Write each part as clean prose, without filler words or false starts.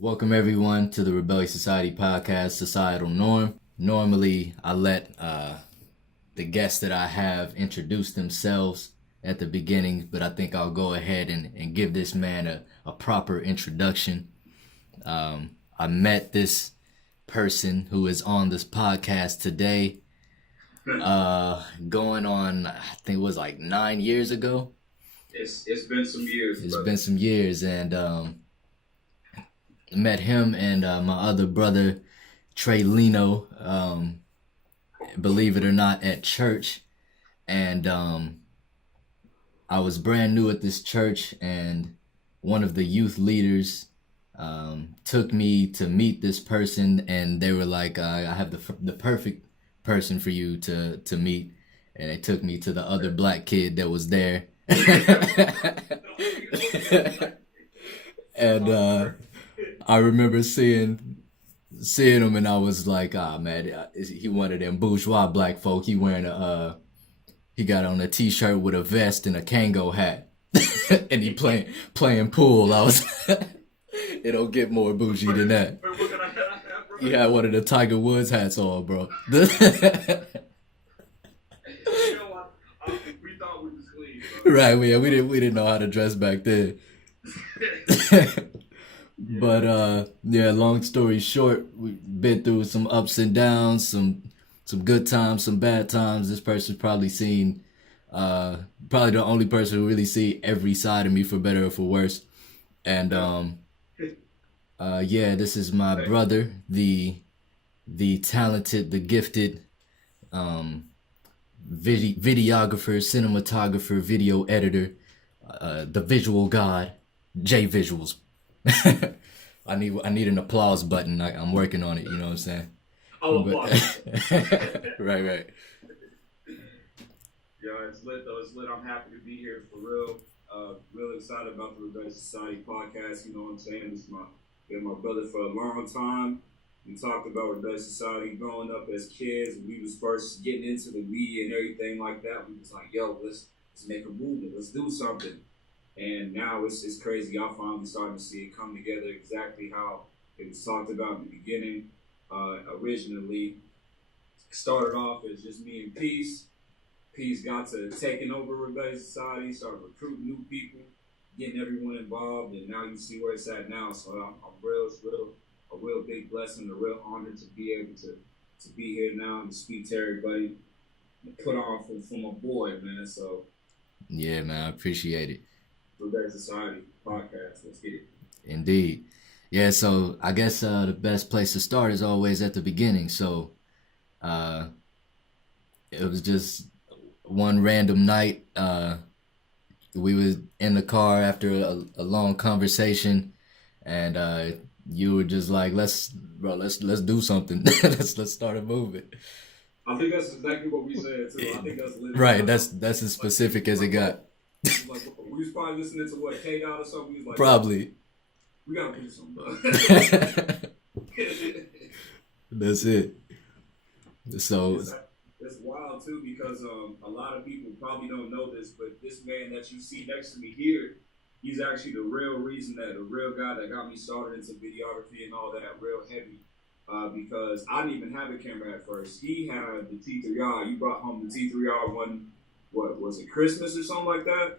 Welcome everyone to the Rebellious Society podcast, Societal Norm. Normally, I let the guests that I have introduce themselves at the beginning, but I think I'll go ahead and give this man a proper introduction. I met this person who is on this podcast today, going on, I think it was like 9 years ago. It's been some years. It's been some years, and met him and my other brother, Trey Lino, believe it or not, at church. And I was brand new at this church, and one of the youth leaders took me to meet this person, and they were like, I have the perfect person for you to meet. And they took me to the other black kid that was there. And I remember seeing him, and I was like, man, he one of them bourgeois black folk. He got on a t-shirt with a vest and a Kango hat, and he playing pool. I was, it don't get more bougie than that. He had one of the Tiger Woods hats on, bro. We thought we was clean. Right, we didn't know how to dress back then. But yeah, long story short, we've been through some ups and downs, some good times, some bad times. This person's probably seen, probably the only person who really see every side of me, for better or for worse. And yeah, this is my brother, the talented, the gifted, videographer, cinematographer, video editor, the visual god, Jviiisuals. I need an applause button. I'm working on it. You know what I'm saying? Right. Yeah, it's lit though. It's lit. I'm happy to be here for real. Really excited about the Rebellious Society podcast. You know what I'm saying? Been my brother for a long time. We talked about Rebellious Society growing up as kids. We was first getting into the media and everything like that. We was like, yo, let's make a movement. Let's do something. And now it's crazy. Y'all finally starting to see it come together exactly how it was talked about in the beginning. Originally, started off as just me and Peace. Peace got to taking over Rebellious Society, started recruiting new people, getting everyone involved, and now you see where it's at now. So it's a real big blessing, a real honor to be able to be here now and to speak to everybody and put on for my boy, man. So yeah, man, I appreciate it. Rebellious Society podcast. Let's get it. Indeed. Yeah, so I guess the best place to start is always at the beginning. So it was just one random night. We was in the car after a long conversation, and you were just like, let's do something. let's start a movement. I think that's exactly what we said too. I think that's literally right. That's as specific as it got. Like, we was probably listening to what, K-Dot or something. We was like, probably. We gotta do something, bro. That's it. So it's wild too because a lot of people probably don't know this, but this man that you see next to me here, he's actually the real reason, that the real guy that got me started into videography and all that, real heavy. Because I didn't even have a camera at first. He had the T3R. You brought home the T3R one. What was it, Christmas or something like that?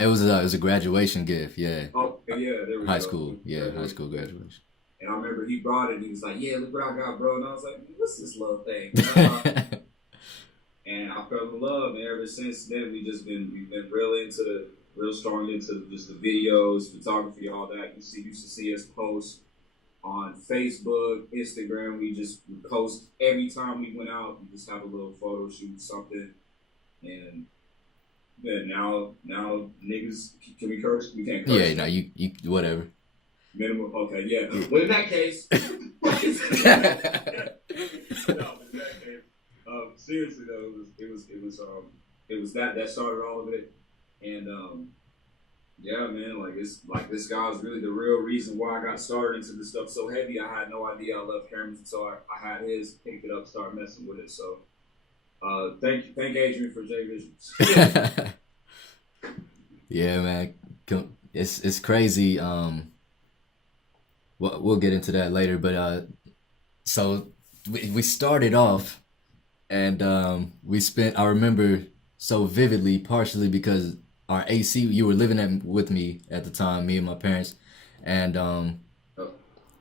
It was a graduation gift, yeah. Oh yeah, there we go. High school graduation. And I remember he brought it. And he was like, "Yeah, look what I got, bro." And I was like, "What's this little thing?" And I fell in love, and ever since then we've been real strong into just the videos, photography, all that. You used to see us post on Facebook, Instagram. We post every time we went out. We just have a little photo shoot, something. And yeah, now niggas, can we curse? We can't curse. Yeah, no, you whatever. Minimum. Okay, yeah. Well, in that case, seriously though, it was that started all of it, and yeah, man, like it's like this guy was really the real reason why I got started into this stuff so heavy. I had no idea I loved cameras until I had his, picked it up, started messing with it. So. Thank Adrian for Jviiisuals. Yeah, man, it's crazy. we'll get into that later. But so we started off, and we spent. I remember so vividly, partially because our AC. You were living with me at the time, me and my parents, and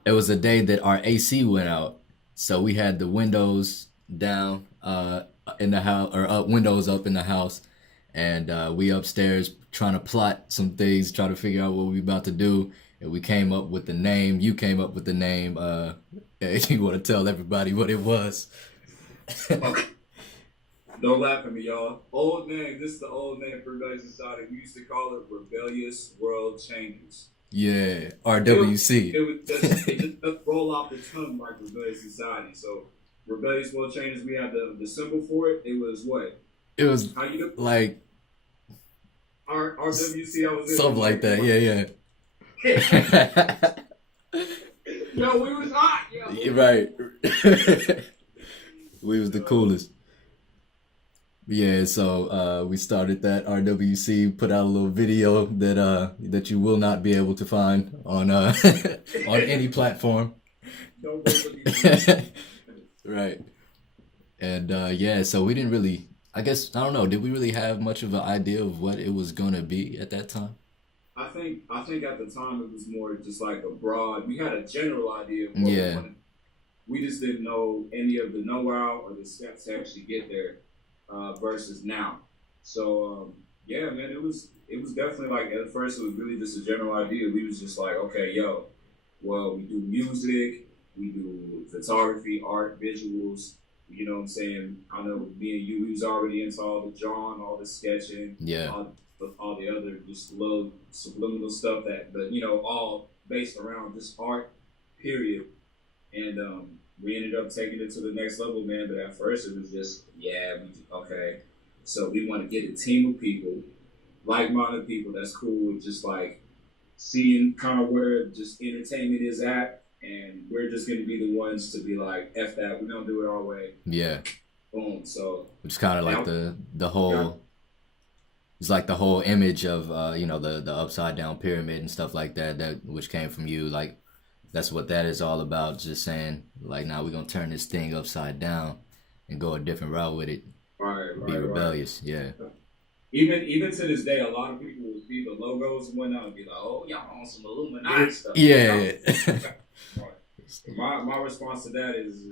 it was a day that our AC went out. So we had the windows down in the house, or up windows up in the house, and we upstairs trying to plot some things, trying to figure out what we about to do. And we came up with the name. You came up with the name. You want to tell everybody what it was? Don't laugh at me, y'all. Old name. This is the old name for Rebellious Society. We used to call it Rebellious World Changers. Yeah, RWC. It just roll off the tongue like Rebellious Society. So Rebellious World Changers. We had the symbol for it. It was what? It was how you like RWC. I was something like that. Yeah. Yo, we was hot. Yo. Right. We was the coolest. Yeah, so we started that RWC, put out a little video that you will not be able to find on on any platform. Don't go for these. Right. And yeah, so we didn't really, I guess, I don't know, did we really have much of an idea of what it was gonna be at that time? I think at the time it was more just like a broad. We had a general idea of what we wanted. We just didn't know any of the know-how or the steps to actually get there versus now. So yeah, man, it was definitely like at first it was really just a general idea. We was just like, okay, yo, well, we do music, we do photography, art, visuals. You know what I'm saying? I know me and you, we was already into all the drawing, all the sketching, all the other just little subliminal stuff but all based around just art, period. And we ended up taking it to the next level, man. But at first it was just, okay. So we want to get a team of people, like-minded people that's cool with just like seeing kind of where just entertainment is at. And we're just going to be the ones to be like, F that, we're going to do it our way. Yeah. Boom. So it's kind of like the whole, it's like the whole image of, the upside down pyramid and stuff like that, which came from you. Like, that's what that is all about. Just saying, like, now we're going to turn this thing upside down and go a different route with it. Be rebellious. Yeah. Even to this day, a lot of people will see the logos and whatnot and be like, oh, y'all on some Illuminati stuff. Yeah. My response to that is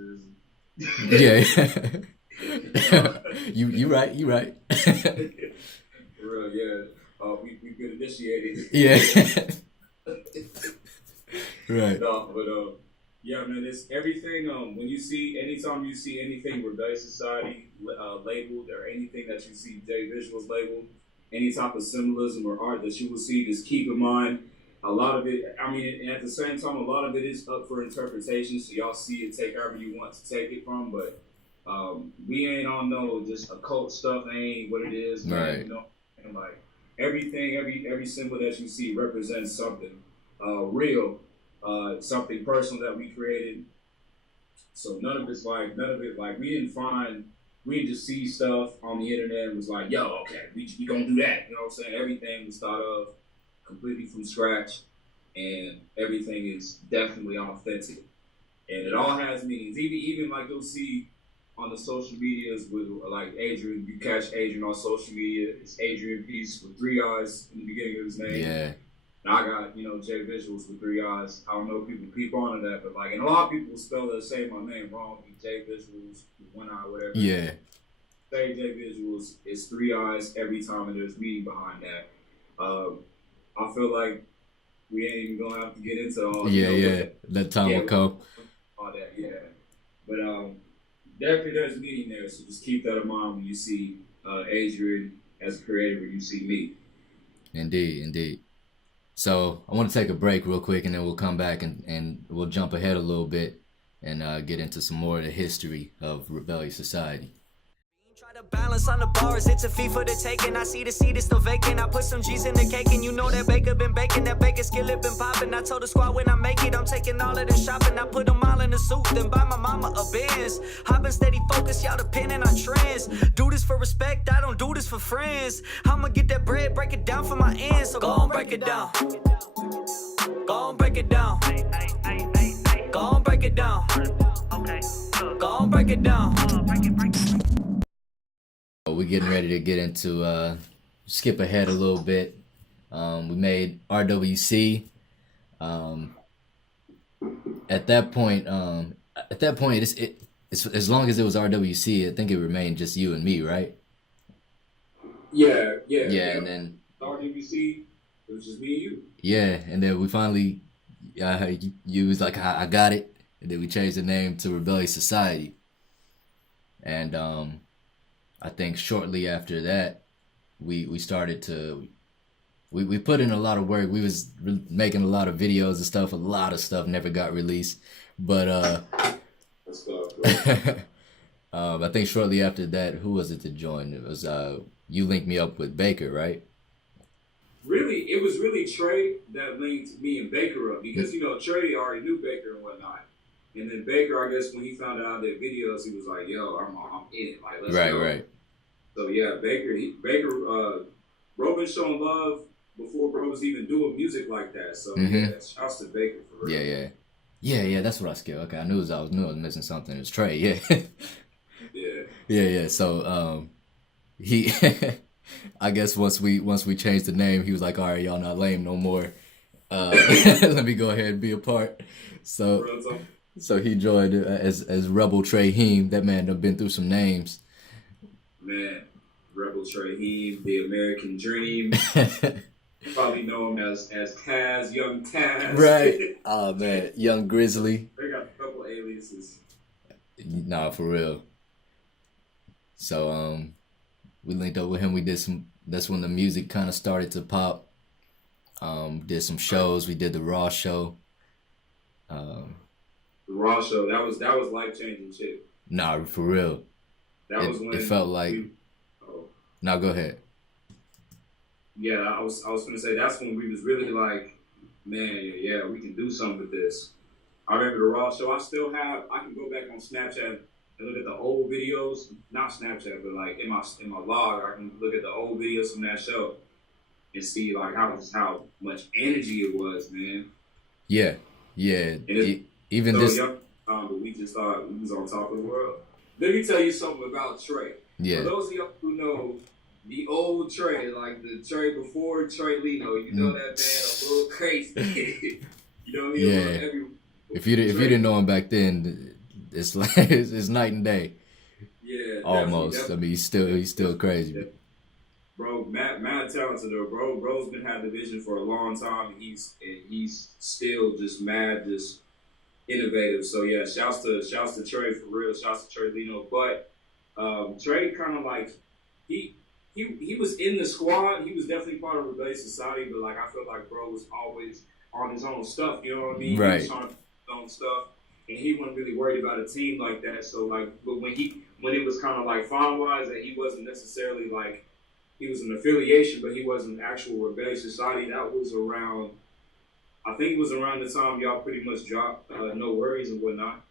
yeah. you right. For real, yeah. We get initiated. Yeah. Right. No, but yeah, man, it's everything. Anytime you see anything Rebellious Society labeled, or anything that you see Jviiisuals labeled, any type of symbolism or art that you will see, just keep in mind. A lot of it, and at the same time, a lot of it is up for interpretation. So y'all see it, take however you want to take it from. But we ain't on no just occult stuff. That ain't what it is, man. Right. And like everything, every symbol that you see represents something real, something personal that we created. So none of it like we didn't just see stuff on the internet and was like, yo, okay, we gonna do that. You know what I'm saying? Everything was thought of completely from scratch, and everything is definitely authentic, and it all has meanings. Even like you'll see on the social medias with like Adrian, you catch Adrian on social media. It's Adrian Peace with 3 eyes in the beginning of his name. Yeah. And I got Jviiisuals with 3 eyes. I don't know if people peep onto that, but like, and a lot of people say my name wrong. Jviiisuals with 1 eye, whatever. Yeah. Say Jviiisuals is 3 eyes every time, and there's meaning behind that. I feel like we ain't even gonna have to get into all. That time will come. All that, yeah. But definitely there's meaning there, so just keep that in mind when you see Adrian as a creator, when you see me. Indeed. So I want to take a break real quick, and then we'll come back and we'll jump ahead a little bit and get into some more of the history of Rebellious Society. Try to balance on the bars, it's a fee for the taking. I see the seat is still vacant. I put some G's in the cake, and you know that baker been baking. That bacon skillet been popping. I told the squad when I make it, I'm taking all of the shopping. I put them all in a suit, then buy my mama a Benz. I've been steady focused, y'all depending on trends. Do this for respect, I don't do this for friends. I'ma get that bread, break it down for my ends. So go on, break it down. Go on, break it down. it down. Okay, go on, break it down. We're getting ready to get into skip ahead a little bit. We made RWC. At that point, it's as long as it was RWC, I think it remained just you and me, right? Yeah. Yeah, and then RWC, it was just me and you. yeah, and then we finally, you was like, I got it, and then we changed the name to Rebelliousosociety, and I think shortly after that, we started to. We put in a lot of work. We was making a lot of videos and stuff. A lot of stuff never got released, but That's tough, I think shortly after that, who was it to join? It was you linked me up with Baker, right? Really, it was really Trey that linked me and Baker up because Trey already knew Baker and whatnot, and then Baker, I guess, when he found out their videos, he was like, "Yo, I'm in it. Like, let's go." Right. So yeah, Baker, bro been showing love before bro was even doing music like that. So yeah, shouts to Baker for real. Yeah. That's what I skipped. Okay, I knew I was missing something. It was Trey. Yeah. Yeah. So he, I guess once we changed the name, he was like, all right, y'all not lame no more. Let me go ahead and be a part. So he joined as Rebel Trey Heem. That man done been through some names. Man, Rebel Trey Heem, the American Dream. You probably know him as Taz, Young Taz. Right. Oh man, Young Grizzly. They got a couple aliases. Nah, for real. So we linked up with him. We did some. That's when the music kind of started to pop. Did some shows. We did the Raw show. The Raw show that was life changing shit. Nah, for real. That was when it felt like. Now go ahead. Yeah, I was gonna say that's when we was really like, man, yeah, we can do something with this. I remember the Raw show. I can go back on Snapchat and look at the old videos. Not Snapchat, but like in my log, I can look at the old videos from that show and see like how much energy it was, man. Yeah. Even so this. Young, but we just thought we was on top of the world. Let me tell you something about Trey. Yeah. For those of y'all who know the old Trey, like the Trey before Trey Leno, you know that man a little crazy. You know, if you didn't know him back then, it's like it's night and day. Yeah, almost. Definitely. I mean, he's still crazy. Yeah. Bro, mad talented though. Bro's been had the vision for a long time, and he's still just mad, just innovative. So yeah, shouts to Trey for real. Shouts to Trey Leno, but Trey kind of like he was in the squad. He was definitely part of Rebelliousosociety, but like I feel like bro was always on his own stuff. You know what I mean? Right. He was trying to do his own stuff, and he wasn't really worried about a team like that. So like, but when it was kind of like finalized that he wasn't necessarily like he was an affiliation, but he wasn't actual Rebelliousosociety. That was around. I think it was around the time y'all pretty much dropped No Worries and whatnot.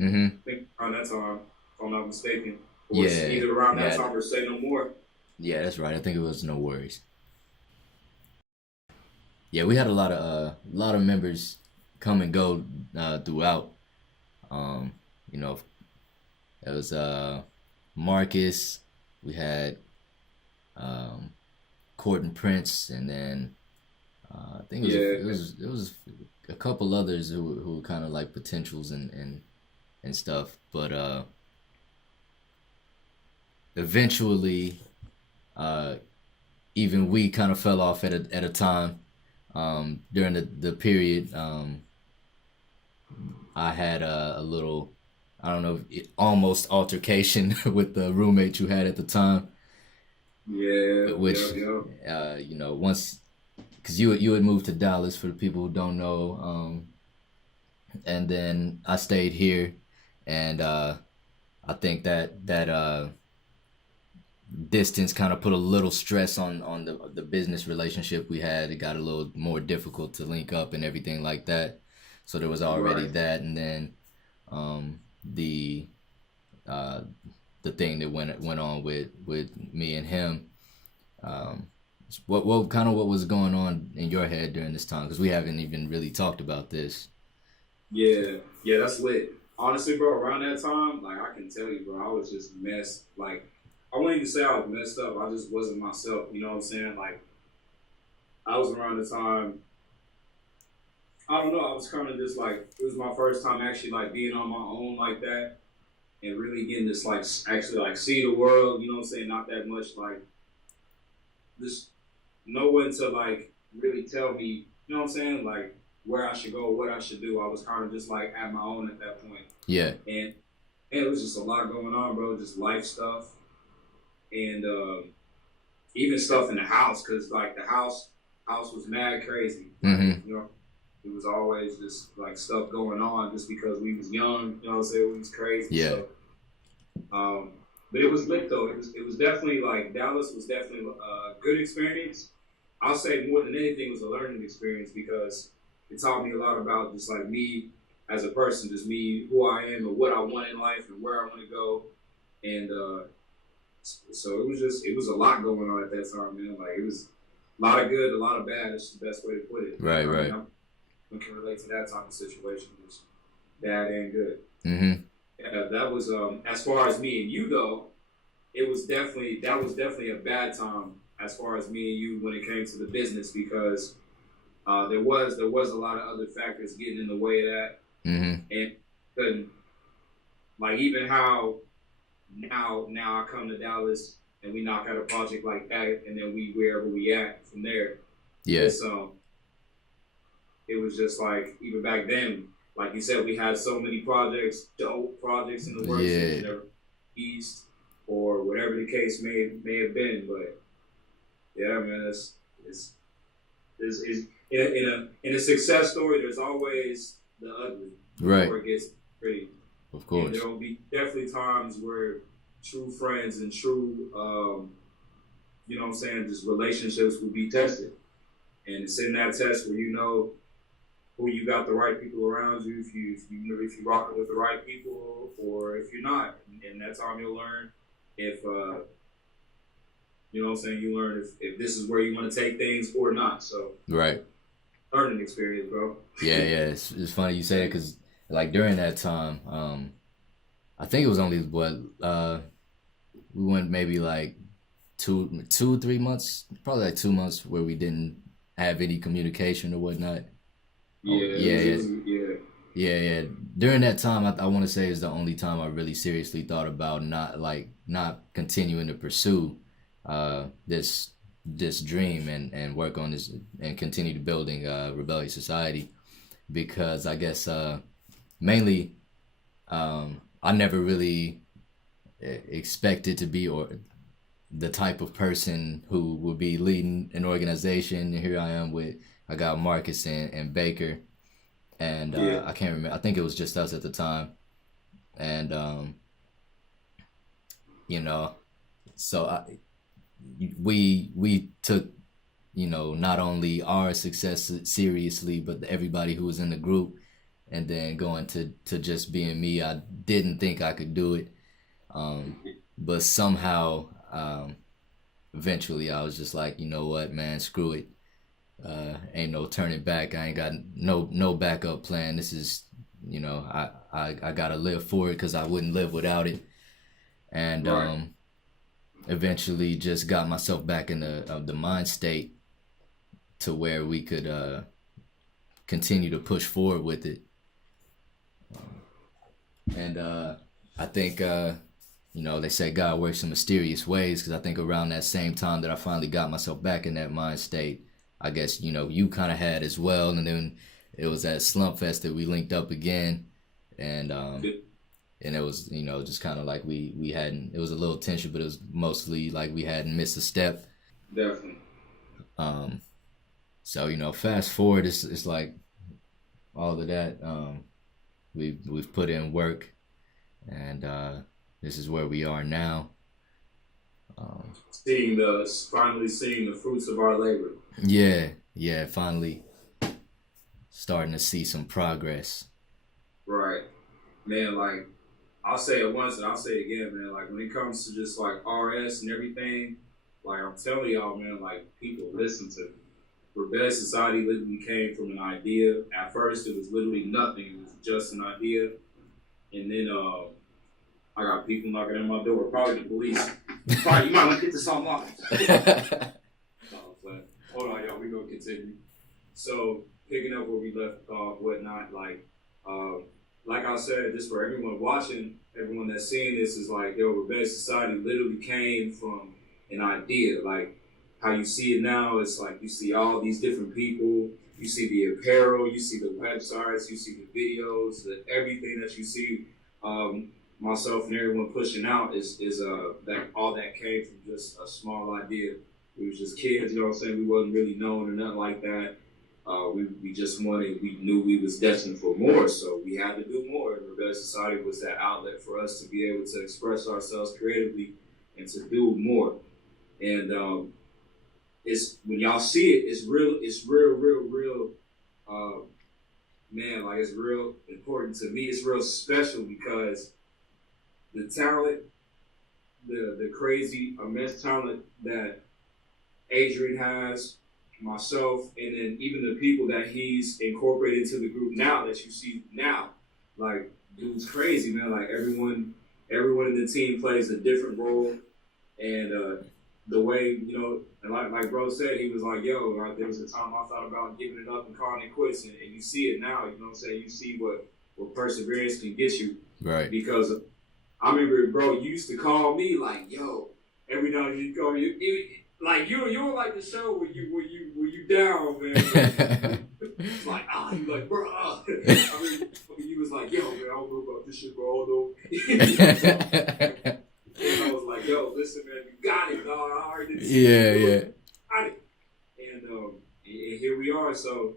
Mm-hmm. I think around that time, if I'm not mistaken. Or either around that time or Say No More. Yeah, that's right. I think it was No Worries. Yeah, we had a lot of members come and go throughout. It was Marcus. We had Court and Prince, and then I think it was a couple others who were kind of like potentials and stuff, but eventually, even we kind of fell off at a time during the period. I had a little, I don't know, almost altercation with the roommate you had at the time. Yeah, which once, because you had moved to Dallas, for the people who don't know, and then I stayed here, and I think that distance kind of put a little stress on the business relationship we had. It got a little more difficult to link up and everything like that. So there was already that, and then the thing that went on with me and him. What was going on in your head during this time? Because we haven't even really talked about this. Yeah, that's lit. Honestly, bro, around that time, like I can tell you, bro, I was just messed. Like I wouldn't even say I was messed up. I just wasn't myself. You know what I'm saying? Like I was around the time. I don't know. I was kind of just like it was my first time actually like being on my own like that and really getting this like actually like see the world. You know what I'm saying? Not that much like just no one to like really tell me. You know what I'm saying? Like where I should go, what I should do. I was kind of just like at my own at that point. Yeah. And it was just a lot going on, bro. Just life stuff and even stuff in the house, cause like the house was mad crazy. Like, you know, it was always just like stuff going on, just because we was young. You know what I'm saying? We was crazy. Yeah. So, but it was lit though. It was definitely like Dallas was definitely a good experience. I'll say more than anything it was a learning experience because it taught me a lot about just like me as a person, just me, who I am and what I want in life and where I want to go. And so it was a lot going on at that time, man. Like it was a lot of good, a lot of bad. It's the best way to put it. Right, right. I can relate to that type of situation. It's bad and good. Mm-hmm. Yeah, that was as far as me and you though, that was definitely a bad time as far as me and you when it came to the business because there was a lot of other factors getting in the way of that. Mm-hmm. And couldn't like even how now I come to Dallas and we knock out a project like that and then we wherever we at from there. Yeah. It's, it was just like even back then, like you said, we had so many projects, dope projects in the works, Yeah. East or whatever the case may have been. But yeah, man, it's in a success story. There's always the ugly before it gets pretty. Of course. And there will be definitely times where true friends and true, you know what I'm saying, just relationships will be tested. And it's in that test where you know who you got the right people around you, if you're rocking with the right people or if you're not. And that time you'll learn if, you know what I'm saying, you learn if this is where you want to take things or not. So, right. Learning experience, bro. Yeah. It's funny you say it because like during that time, I think it was only we went maybe like 3 months, probably like 2 months where we didn't have any communication or whatnot. Yeah. During that time, I want to say is the only time I really seriously thought about not continuing to pursue this dream and work on this and continue building Rebelliousociety because I guess mainly I never really expected to be or the type of person who would be leading an organization. And here I got Marcus and Baker, and I can't remember. I think it was just us at the time, and you know, so we took not only our success seriously, but everybody who was in the group. And then going to just being me, I didn't think I could do it. But somehow, eventually I was just like, you know what, man, screw it. Ain't no turning back. I ain't got no backup plan. This is, I gotta live for it because I wouldn't live without it. And Right. Eventually just got myself back in the mind state to where we could continue to push forward with it. And I think, they say God works in mysterious ways because I think around that same time that I finally got myself back in that mind state, I guess, you kind of had as well. And then it was at Slump Fest that we linked up again. And it was, just kind of like we hadn't, it was a little tension, but it was mostly like we hadn't missed a step. Definitely. So, fast forward, it's like all of that. We've put in work, and this is where we are now. Finally seeing the fruits of our labor. Yeah, finally starting to see some progress. Right, man. Like I'll say it once and I'll say it again, man. Like when it comes to just like RS and everything, like I'm telling y'all, man. Like people listen to me. Rebellious Society literally came from an idea. At first, it was literally nothing. It was just an idea. And then I got people knocking on my door, probably the police. Probably, you might want to get this online. Hold on, y'all. We gonna continue. So picking up where we left off, whatnot, like I said, just for everyone watching, everyone that's seeing this is like, yo, Rebellious Society literally came from an idea. Like how you see it now, it's like you see all these different people, you see the apparel, you see the websites, you see the videos, everything that you see. Myself and everyone pushing out is that all that came from just a small idea. We was just kids, you know what I'm saying? We wasn't really known or nothing like that. We just wanted, we knew we was destined for more, so we had to do more. And Rebellious Society was that outlet for us to be able to express ourselves creatively and to do more. And it's when y'all see it, it's real, man, like it's real important to me. It's real special because the talent, the crazy, immense talent that Adrian has, myself, and then even the people that he's incorporated into the group now that you see now, like, dude's crazy, man. Like everyone in the team plays a different role, and the way, you know, and like bro said, he was like, yo, like, there was a time I thought about giving it up and calling it quits, and you see it now, you know what I'm saying? You see what perseverance can get you, right? Because I remember, bro, you used to call me like, yo, every time you call me, like you were like the show where you down, man. It's like, you like, bro. I mean, you was like, yo, man, I don't know about this shit, bro. Although, and I was like, yo, listen, man, you got it, dog. I already did. Yeah. Got it. And here we are. So,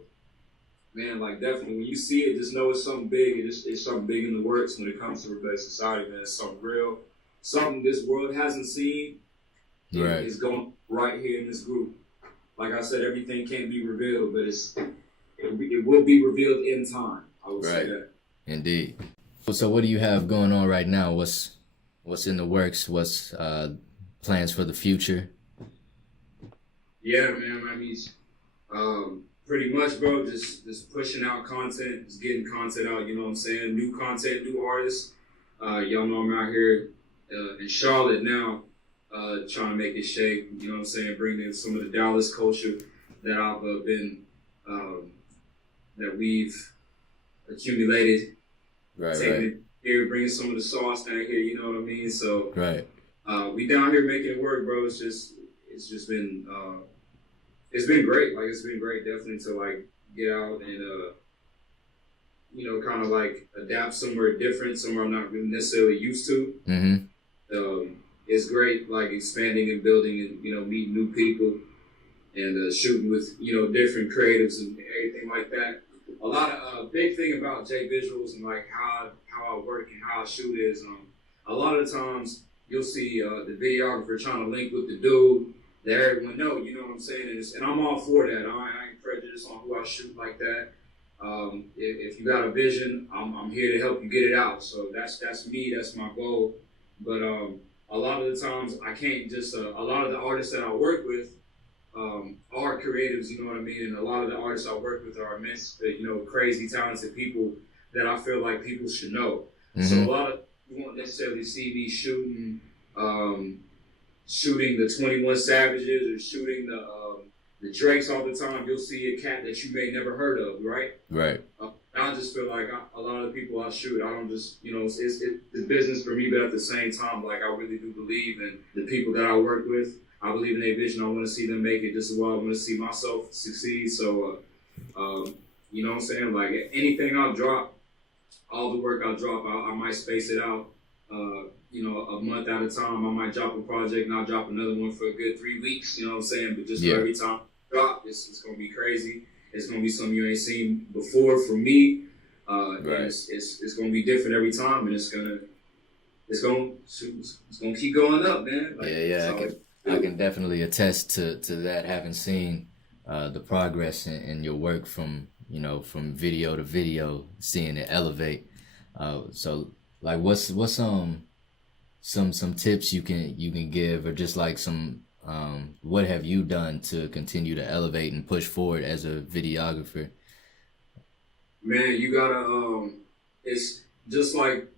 man, like definitely, when you see it, just know it's something big. It's something big in the works when it comes to Rebellious Society, man. It's something real, something this world hasn't seen. Right. It's going right here in this group. Like I said, everything can't be revealed, but it will be revealed in time. I would say that. Indeed. So what do you have going on right now? What's in the works? What's plans for the future? Yeah, man. I mean, pretty much, bro. Just pushing out content, just getting content out. You know what I'm saying? New content, new artists. Y'all know I'm out here in Charlotte now. Trying to make it shake, you know what I'm saying, bring in some of the Dallas culture that I've been, that we've accumulated, taking it here, bringing some of the sauce down here, you know what I mean? So, we down here making it work, bro. It's just been, it's been great. Like, it's been great, definitely, to, like, get out and, you know, kind of, like, adapt somewhere different, somewhere I'm not really necessarily used to. Mm-hmm. It's great, like expanding and building and, you know, meeting new people and shooting with, you know, different creatives and everything like that. A lot of big thing about Jviiisuals and like how I work and how I shoot is a lot of the times you'll see the videographer trying to link with the dude that everyone know, you know what I'm saying? And I'm all for that. I ain't prejudiced on who I shoot like that. If you got a vision, I'm here to help you get it out. So that's me. That's my goal. But a lot of the times I can't just, a lot of the artists that I work with are creatives, you know what I mean? And a lot of the artists I work with are immense, you know, crazy, talented people that I feel like people should know. Mm-hmm. So a lot of, you won't necessarily see me shooting the 21 Savages or shooting the Drakes all the time. You'll see a cat that you may never heard of, right? Right. I just feel like a lot of the people I shoot, I don't just, you know, it's business for me, but at the same time, like, I really do believe in the people that I work with. I believe in their vision. I want to see them make it just as well. I want to see myself succeed. So, you know what I'm saying? Like, anything I'll drop, all the work I'll drop, I might space it out, you know, a month at a time. I might drop a project and I'll drop another one for a good 3 weeks, you know what I'm saying? But just for every time I drop, it's going to be crazy. It's going to be something you ain't seen before from me. And it's going to be different every time, and it's going to keep going up, man. Like, I can definitely attest to that, having seen the progress in your work from from video to video, seeing it elevate. So like, what's some tips you can give, or just like some what have you done to continue to elevate and push forward as a videographer? Man, you gotta it's just like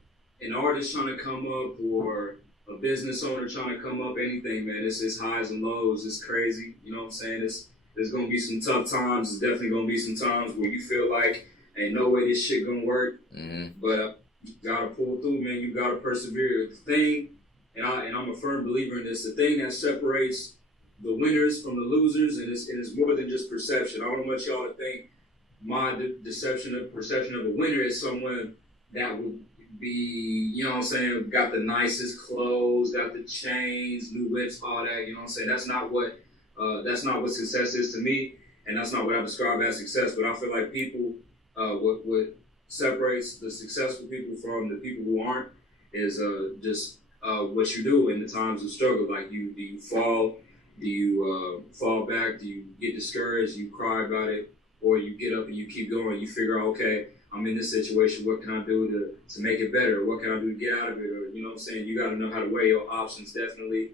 an artist trying to come up or a business owner trying to come up, anything, man. It's highs and lows. It's crazy. You know what I'm saying? There's gonna be some tough times. There's definitely gonna be some times where you feel like ain't no way this shit gonna work. Mm-hmm. But you gotta pull through, man. You gotta persevere. The thing, and I'm a firm believer in this, the thing that separates the winners from the losers, and it is more than just perception. I don't want y'all to think my perception of a winner is someone that would be, you know what I'm saying, got the nicest clothes, got the chains, new whips, all that, you know what I'm saying? That's not what success is to me, and that's not what I describe as success. But I feel like people, what separates the successful people from the people who aren't is just what you do in the times of struggle. Like, do you fall? Do you fall back? Do you get discouraged? You cry about it? Or you get up and you keep going? You figure out, okay, I'm in this situation. What can I do to make it better? What can I do to get out of it? Or, you know what I'm saying? You got to know how to weigh your options, definitely.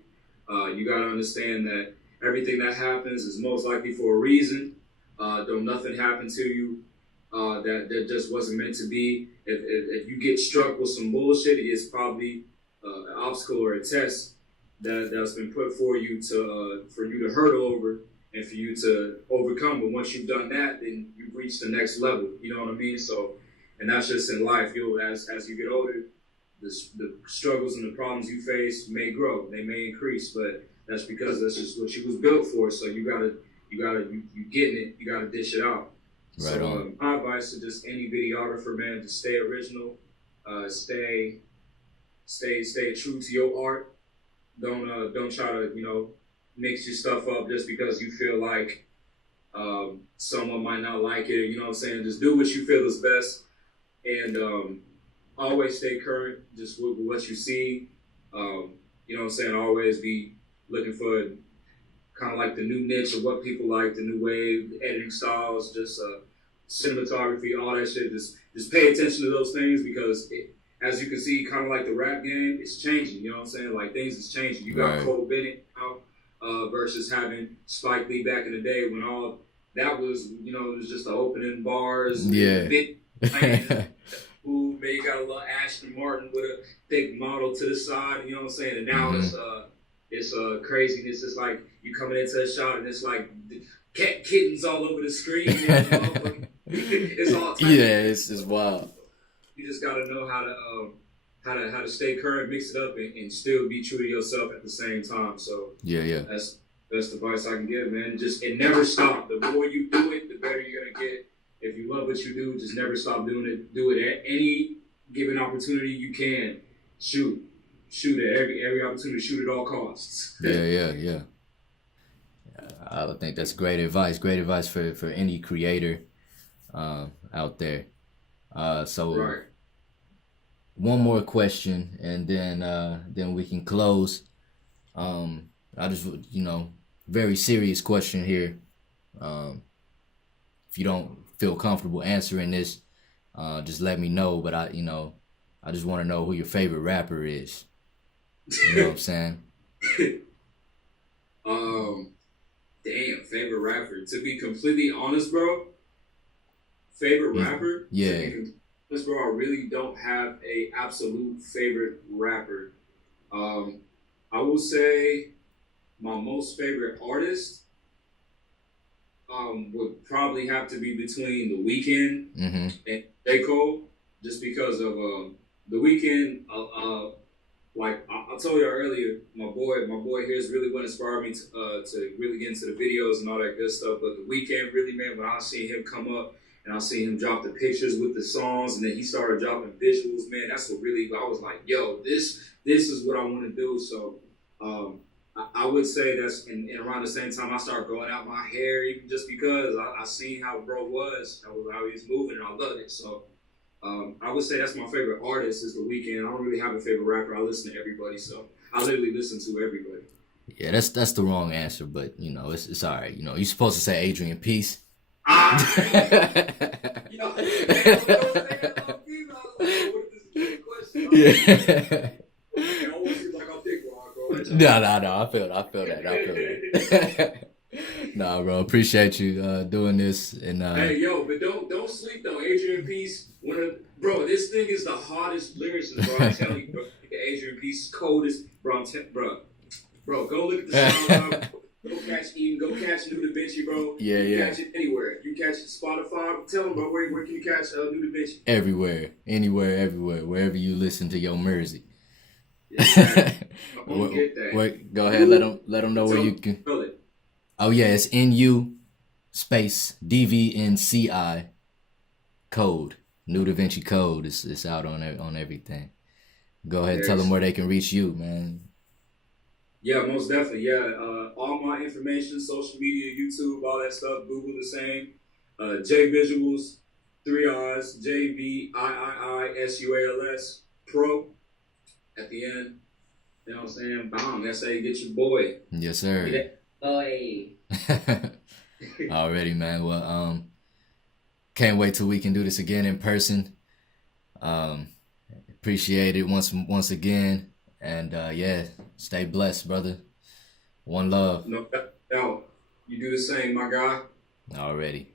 You got to understand that everything that happens is most likely for a reason. Don't nothing happen to you that just wasn't meant to be. If you get struck with some bullshit, it's probably an obstacle or a test that's been put for you to hurdle over and for you to overcome. But once you've done that, then you've reached the next level. You know what I mean? So, and that's just in life. As you get older, the struggles and the problems you face may grow, they may increase, but that's because that's just what you was built for. So you getting it, you gotta dish it out. Right so on. My advice to just any videographer, man, just stay original, stay true to your art. Don't try to mix your stuff up just because you feel like someone might not like it. You know what I'm saying? Just do what you feel is best, and always stay current just with what you see. You know what I'm saying? Always be looking for kind of like the new niche of what people like, the new wave, the editing styles, just cinematography, all that shit. Just pay attention to those things because as you can see, kind of like the rap game, it's changing. You know what I'm saying? Like, things is changing. You got Right. Cole Bennett out versus having Spike Lee back in the day when all that was, it was just the opening bars. Yeah. Who maybe got a little Ashton Martin with a thick model to the side. You know what I'm saying? And now it's craziness. It's like you coming into a shot and it's like kittens all over the screen. It's all type it's wild. You just gotta know how to stay current, mix it up, and still be true to yourself at the same time. So yeah. That's the best advice I can give, man. It never stop. The more you do it, the better you're gonna get. If you love what you do, just never stop doing it. Do it at any given opportunity you can. Shoot at every opportunity. Shoot at all costs. Yeah. I would think that's great advice. Great advice for any creator out there. So Right. One more question, and then we can close. I just very serious question here. If you don't feel comfortable answering this, just let me know. But I just want to know who your favorite rapper is. You know what I'm saying? Damn, favorite rapper. To be completely honest, bro, favorite rapper? Yeah. To be completely honest, bro, I really don't have a absolute favorite rapper. I will say my most favorite artist would probably have to be between The Weeknd and J. Cole, just because of The Weeknd. Like I told you earlier, my boy here is really what inspired me to really get into the videos and all that good stuff. But The Weeknd, really, man, when I see him come up and I see him drop the pictures with the songs, and then he started dropping visuals, man, that's what really, I was like, yo, this is what I want to do. So I would say that's, and around the same time I started growing out my hair, even just because I seen how bro was, how he was moving, and I loved it. So I would say that's my favorite artist is The Weeknd. I don't really have a favorite rapper. I listen to everybody, so I literally listen to everybody. Yeah, that's the wrong answer, but it's all right. You're supposed to say Adrian Peace. No. I feel that. Nah, bro. Appreciate you doing this. And Hey, yo, but don't sleep though. Adrian Peace, bro, this thing is the hardest lyricist, bro. I tell you, bro. Adrian Peace is coldest, bro. Bro, go look at the SoundCloud. Go catch Eden. Go catch New Da Vinci, bro. Yeah, you yeah. Catch it anywhere. You catch it Spotify. Tell them, bro, where can you catch New Da Vinci? Everywhere, anywhere, everywhere, wherever you listen to your music. Yeah, I'm gonna get that. Wait, go ahead. Let them know where you can. Oh yeah, it's NU space DVNCI code. New Da Vinci code. It's out on everything. Go ahead, tell them where they can reach you, man. Yeah, most definitely. Yeah, all my information, social media, YouTube, all that stuff. Google the same. Jviiisuals, 3 R's, JVIIISUALS Pro. At the end, you know what I'm saying? Bam, that's how you get your boy. Yes, sir. Boy. Already, man. Well, can't wait till we can do this again in person. Appreciate it once again. And yeah, stay blessed, brother. One love. No doubt. You do the same, my guy. Already.